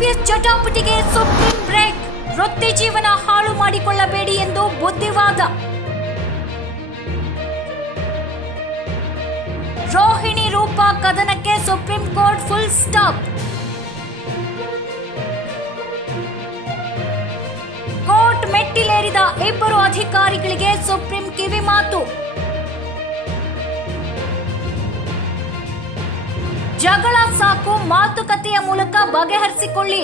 IPS ಚಟಾಪಟಿಗೆ supreme break. ವೃತ್ತಿ ಜೀವನ ಹಾಳು ಮಾಡಿಕೊಳ್ಳಬೇಡಿ ಎಂದು ಬುದ್ಧಿವಾದ. ರೋಹಿಣಿ ರೂಪಾ ಕದನಕ್ಕೆ supreme court full stop. Court ಮೆಟ್ಟಿಲೇರಿದ ಇಬ್ಬರು ಅಧಿಕಾರಿಗಳಿಗೆ ಸುಪ್ರೀಂ ಕಿವಿಮಾತು. ಜಗಳ ಸಾಕು, ಮಾತುಕತೆಯ ಮೂಲಕ ಬಗೆಹರಿಸಿಕೊಳ್ಳಿ.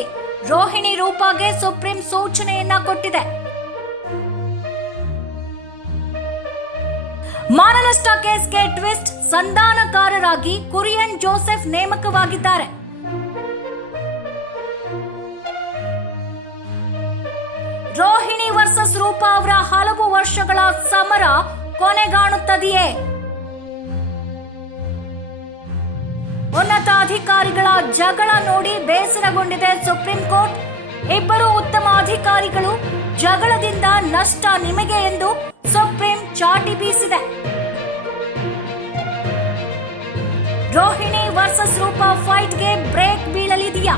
ರೋಹಿಣಿ ರೂಪಾಗೆ ಸುಪ್ರೀಂ ಸೂಚನೆಯನ್ನ ಕೊಟ್ಟಿದೆ. ಮಾನನಷ್ಟ ಕೇಸ್ಗೆ ಟ್ವಿಸ್ಟ್. ಸಂಧಾನಕಾರರಾಗಿ ಕುರಿಯನ್ ಜೋಸೆಫ್ ನೇಮಕವಾಗಿದ್ದಾರೆ. ರೋಹಿಣಿ ವರ್ಸಸ್ ರೂಪಾ ಅವರ ಹಲವು ವರ್ಷಗಳ ಸಮರ ಕೊನೆಗಾಣುತ್ತದೆಯೇ? ಉನ್ನತ ಅಧಿಕಾರಿಗಳ ಜಗಳ ನೋಡಿ ಬೇಸರಗೊಂಡಿದೆ ಸುಪ್ರೀಂ ಕೋರ್ಟ್. ಇಬ್ಬರು ಉತ್ತಮ ಅಧಿಕಾರಿಗಳು, ಜಗಳದಿಂದ ನಷ್ಟ ನಿಮಗೆ ಎಂದು ಸುಪ್ರೀಂ ಚಾಟಿ ಬೀಸಿದೆ. ರೋಹಿಣಿ ವರ್ಸಸ್ ರೂಪಾ ಫೈಟ್ಗೆ ಬ್ರೇಕ್ ಬೀಳಲಿದೆಯಾ?